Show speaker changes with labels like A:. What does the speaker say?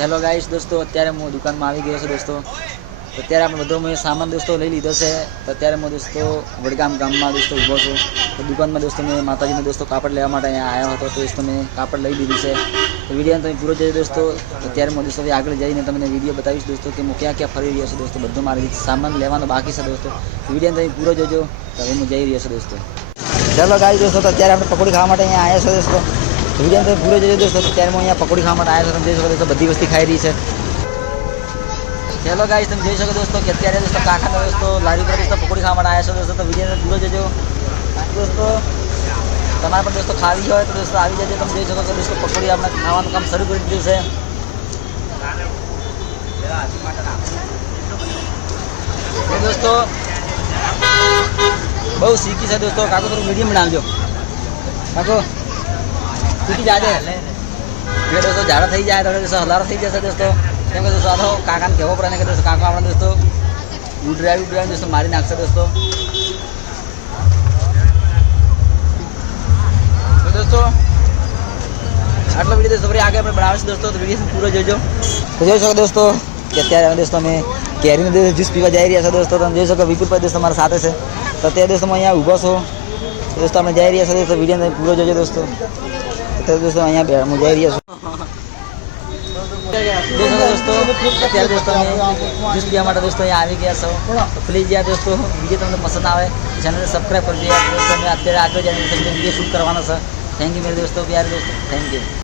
A: hello guys दोस्तों અત્યારે હું દુકાનમાં આવી ગયો છું દોસ્તો અત્યારે આપણે બધું મે સામાન દોસ્તો લઈ લીધો છે અત્યારે હું દોસ્તો બડગામ ગામમાં દોસ્તો ઊભો છું દુકાનમાં દોસ્તો મે માતાજીને દોસ્તો કપડ લેવા માટે અહીંયા આયો હતો તો દોસ્તો મે કપડ લઈ લીધી છે વિડીયો તમે પૂરો જોજો દોસ્તો અત્યારે હું દોસ્તો આગળ જઈને તમને વિડીયો બતાવીશ દોસ્તો કે મુકેયા કે ફરેડિયા છે દોસ્તો બધું મારા જેવું સામાન લેવાનો બાકી છે દોસ્તો વિડીયો તમે પૂરો જોજો હવે હું જઈ રહ્યો છું દોસ્તો ચલો गाइस એસો તો અત્યારે આપણે સપડી ખાવા માટે અહીંયા આયા છું દોસ્તો સૂર્યાસ્ત પૂરો જઈએ દોસ્તો ત્યારમાં અહીંયા પકોડી ખાવા માટે આવ્યા છો તમે જોઈ શકો દોસ્તો બધી વસ્તુ ખાઈ રહી છે ચલો ગાઈસ તમે જોઈ શકો દોસ્તો કે અત્યારે દોસ્તો કાકાનો દોસ્તો લારી પર દોસ્તો પકોડી ખાવા માટે આવ્યા છો દોસ્તો તો વિડીયોને પૂરો જજો દોસ્તો તમારે પણ દોસ્તો ખાવી હોય તો દોસ્તો આવી જજો તમે જોઈ શકો છો દોસ્તો પકોડી આપણે ખાવાનું કામ શરૂ કરી દીધું છે દોસ્તો બહુ શીખી છે દોસ્તો કાકો થોડું મીડિયમ બનાવજો કાકો छूटी जाए फिर दोस्तों झाड़ थी जाए थोड़े तो दोस्तों हलारा थी जैसे दोस्तों के दोस्तों का काम कहो पड़े के दोस्तों काका दोस्तों यूड्रिया यूड्रिया दोस्तों मारी नाखसे दोस्तों तो तो पूरा जोजो जूस पीवा जाए रहा दोस्तों तुम जो सको विपुल भाई दोस्तों साथ से तो अत्यार दोस्तों अँ उभो दोस्तों जाए रहा दोस्तों वीडियो पूरा जोजो दोस्तों અત્યારે દોસ્તો અહીંયા બે મુજાઈ રહ્યા છું આવી ગયા છો પ્લીઝ યાર દોસ્તો વિડીયો તમને પસંદ આવે ચેનલને સબસ્ક્રાઈબ આગળ જઈને વિડીયો શૂટ છે થેન્ક યુ મેરે દોસ્તો યાર દોસ્તો થેન્ક યુ